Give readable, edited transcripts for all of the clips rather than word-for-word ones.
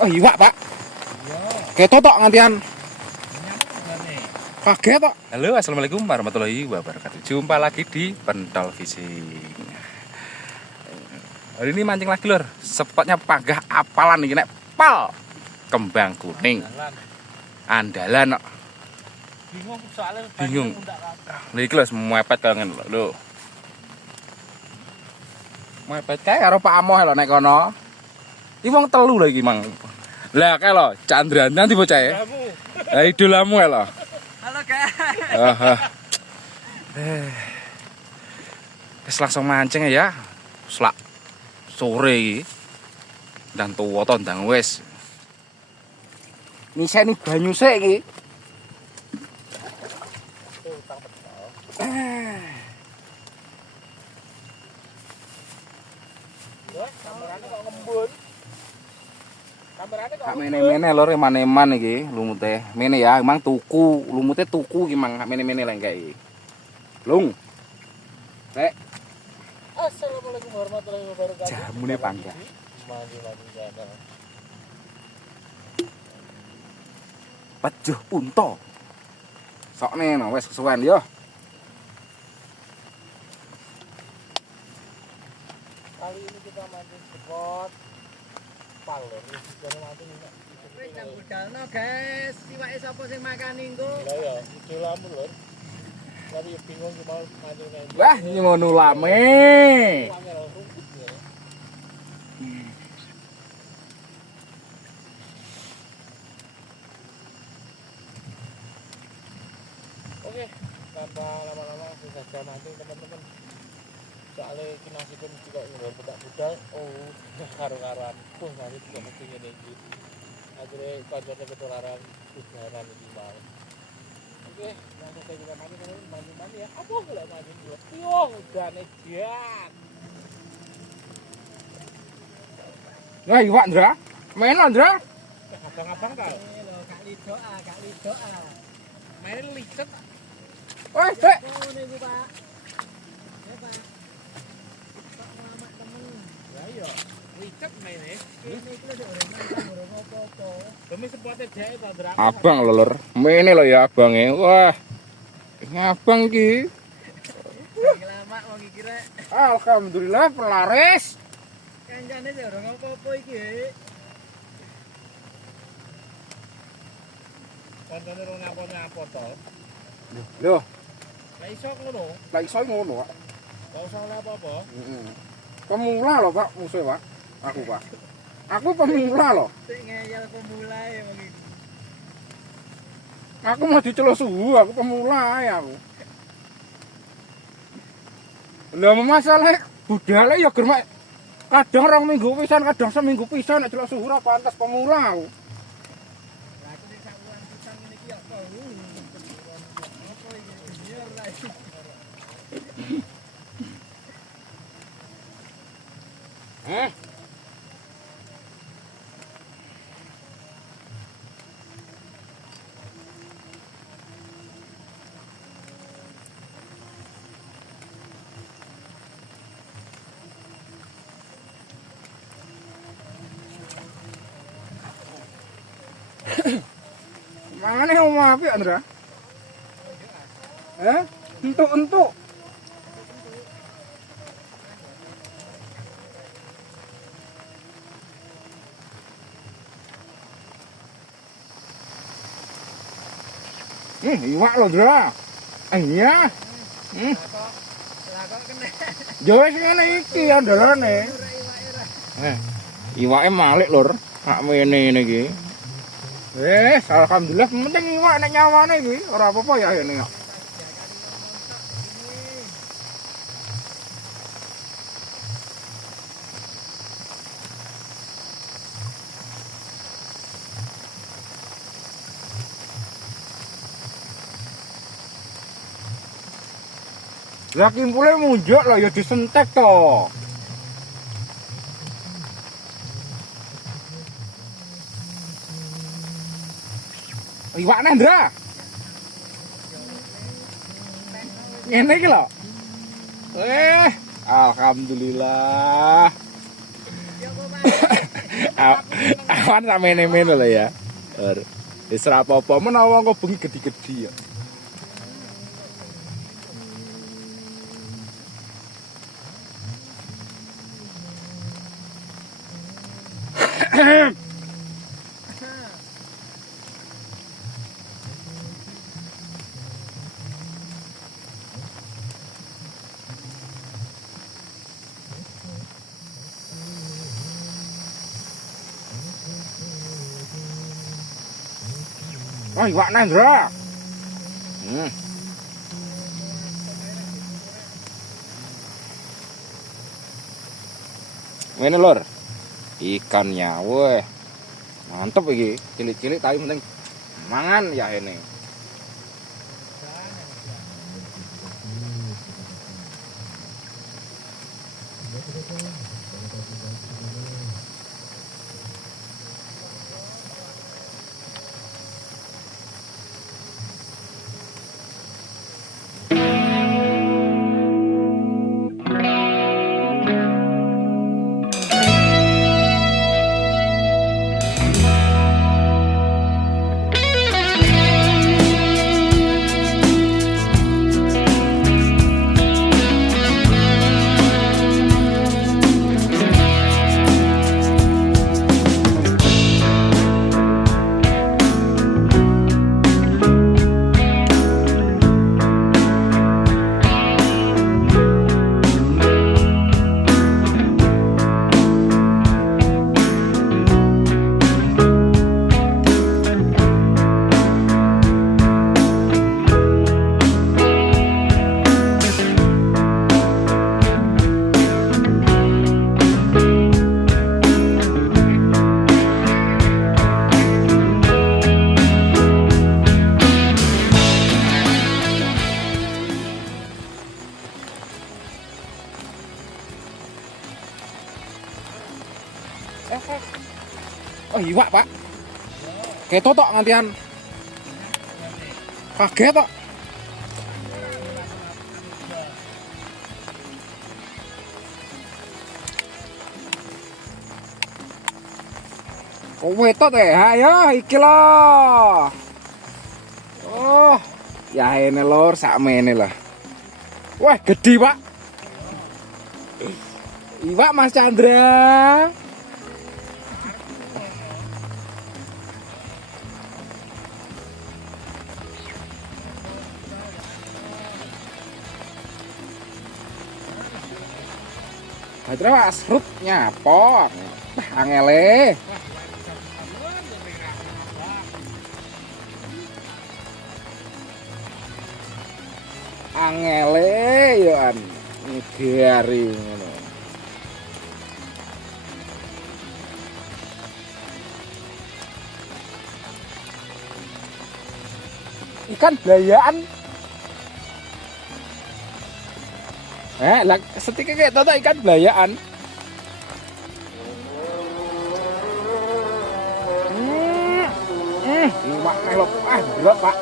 Oh, iwak, Pak. Iya. Ketok tok ngantian. Nyamuk Kaget tok. Halo, assalamualaikum warahmatullahi wabarakatuh. Jumpa lagi di Pentol Fishing. Hari ini mancing lagi lur. Spotnya panggah apalan iki nek pal kembang kuning. Andalan kok. bingung soalnya Bingung. Lha iki lho mepet kangen lho. Mepet kae karo Pak Amoh lho nek kono. Iki wong telu lho iki, Mang. Lah kae lho, Chandra nanti bocah e. Ha idolamu kae lho. halo guys. Wis langsung mancing ya. Selak sore iki. Dan tuwa to ndang wis. Niseni banyu sik iki. Kamerane kok ngembun. Kamerane kok Kak mene-mene lho eman-eman iki lumute. Mene ya, emang tuku, lumute tuku iki mang mene-mene lek iki. Lung. Rek, Assalamualaikum warahmatullahi wabarakatuh. jamune panggah. Mandi sana. Pejuh unta. Sokne no wis kesuwen yo. Kali ini kita mancing spot pal lho. Jadi mancing enggak. Wis jam budalno, guys. Iwake sapa sing makani engko? Lah ya, idolamu lho. Tadi bingung mau mancing. Wah, ngono lame. Angel rumput ya. Oke, tanpa lama-lama kita saja mancing teman-teman. Soalnya kinasi pun juga ngeluar pedak budal. Oh, karo-karoan. Nanti juga mesti ngene iki. Akhirnya kancane ketularan udaran iki mau. Oke, langsung saja kita mancing ya. Apa golek mancing dulu? Yo, udane jan. Wah, iwak, Ndra. Main lho, Ndra. Abang-abang kau. Lho, Kak Lido. Main licet. Woi, Dek. Oh, niku, Pak. Ya, Pak. Pak Muhammad temen. Ya iya, licet mainnya. Ini iki lho urung apa-apa. Demi sepotnya jahe tak derang. Abang lho, Lur. Mene lho ya abange. Wah. Ngabang iki. Sing lama wong iki rek. Alhamdulillah pelaris. Kancane sing urung apa-apa iki. Koncone rong nyapa-nyapa to. Lho, Lah iso ngono. lagi iso ngono, Pak. Gak usah oleh apa-apa. Heeh. Pemula loh, Pak, musuh, Pak. Aku, Pak. Aku pemula loh. Sing ngeyel pemulai wong iki. Aku mau diceluk suhu, aku pemula ya aku. Lah masalah budale ya germek kadang rong minggu pisan, kadang seminggu pisan nek celuk suhu ora pantes pemula aku. Lah aku nek sak wulan pisan ngene iki ya apa? Apa iki? Biar lah iki. Heh. Mana yang mau apik, Andra? Entuk. Iwak lho, Ndra. Iya. Lah kok kena. Ya wis ngene iki andalane. Iwake malik, Lur. Sak mene ngene iki. Wis, alhamdulillah penting iwak nek nyawane iki ora apa-apa ya ngene. Lah kimpule munjuk lho ya disentek to. Iwak Nendra. Ngene iki lho. Alhamdulillah. Ya kok Pak. Awan sak mene-mene lho ya. Wis ora apa-apa menawa kok bengi gede-gede ya. Oh, iwak Nandra. Ngene lur. Ikannya weh. Mantep iki. Cilik-cilik tapi penting mangan ya ini. Oh, iwak, Pak. Ketok tok ngantian. Kaget tok. Oh, wetot ayo iki lho. Oh, ya ini lor sakmene lah. Wah, gede, Pak. Iwak Mas Chandra. Chandra serut nyapok. Angele. Angele yo an ngari ngono. Ikan belayaan. Lah setika kayak toto ikan belayaan. Iwak melok berat, Pak.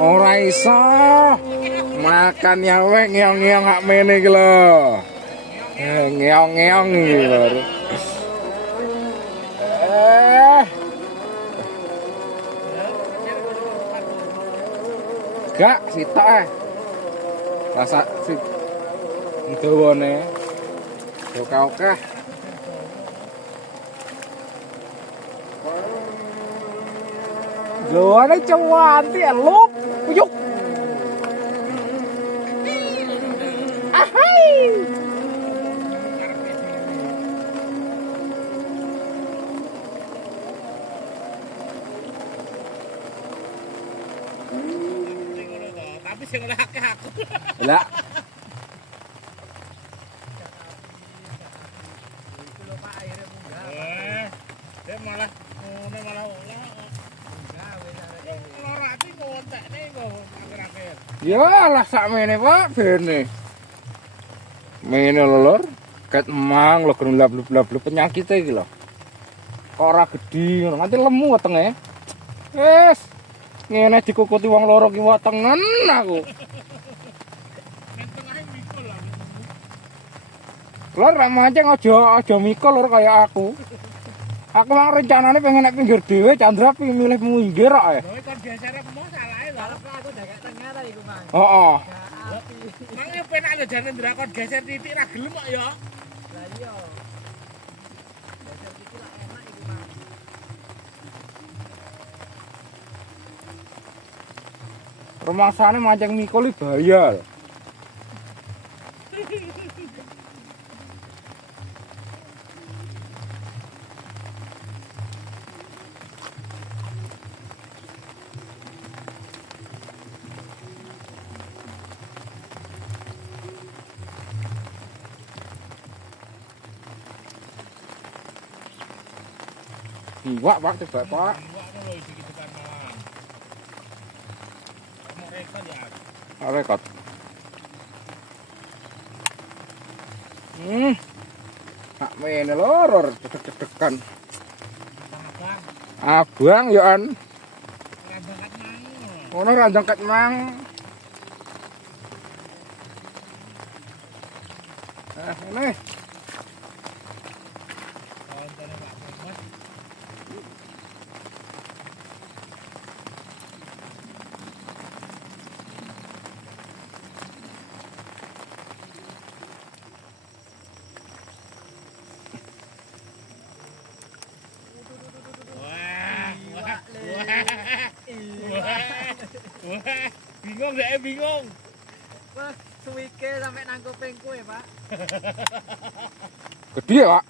Ora iso makan ya weh ngeong-ngeong hak mene iki lho. Ngeong-ngeong iki lho. Gak sitok rasa si dawane. Oke-oke. Lho ana cuwanti elup. Uyuk. Ahai. Tapi sing oleh akeh aku. Lah. Itu lho Pak airnya munggah. Dia malah ngono malah Munggah wis arek. lorati kok tekne kok akhir-akhir. Ya lah sakmene Pak bene. Mene lho Lur. Ket emang lho gerung blab-blab penyakit iki lho. Kok ora gedhi ngono, nganti lemu wetenge. Wis ngene dikukuti wong loro ki wetengen aku. Nang tengahé mikul lah. Lur nek mancing aja mikul Lur kaya aku. Aku mang rencanane pengen nek pinggir dhewe Chandra milih minggir kok ya. Lho kon gesere pemo salahe lho. Kalau aku dadak tengah ta iku, Mang. Heeh. Mang yo penak lho jane ndrakon geser titik ra gelem kok ya. Lah iya. Geser iki lah enak iku, Mang. Rumangsane mancing mikul iki bahaya. Lho. Iwak Pak coba Pak. Iwak lho iki tekan malan. Kamu rekod ya. Rekod. Nak mene loror dedek-dedekan. Abang, Abang ya an. ora bakat mang. Ngono ranjang ket mang. Ini. Kontone Pak Mas. Wah, bingung deh, bingung. Wah, suwike sampai nang kupingku ya, Pak. Gede ya, Pak.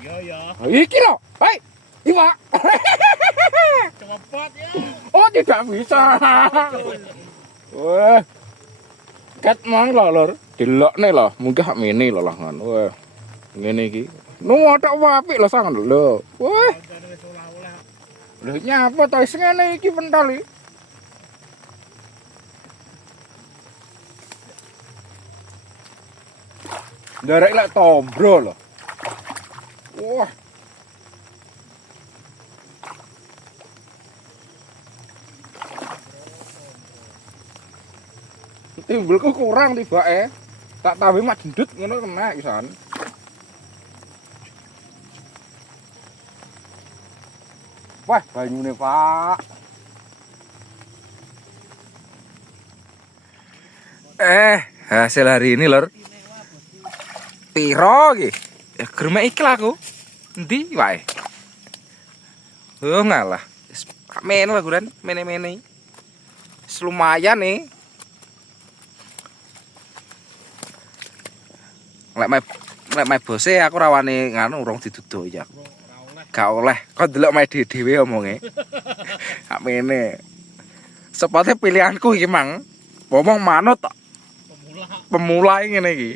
Iya ya, Nah, iki lho. Hei, iwak. cepet ya. Oh, tidak bisa. Wah. Ket mang lho, Lur. Delokne lho, munggah mene lho lah ngono. Wah. Ngene iki. Nuwathok apik lho sangen lho. Wah. Kontone wis olah-olah. Lho nyapa to wis ngene iki pentol iki. Ndarek lek tombro lho. Wah. Timbulku kurang tibake. Tak tambahi mak gendut ngono kena pisan. Wah, banyune, Pak. Hasil hari ini, Lur. Piro iki? Ya gremek iki lah aku. Endi wae? Oh ngalah. Wis men lah guran, mene-mene. Wis lumayan nih. Lek mae bose aku rawane nganu urung diduduk ya. Gak oleh. Kok delok mae dhewe omonge. Gak mene. Sepate pilihanku iki, Mang. Ngomong manut tok. Pemula. Pemula ngene iki.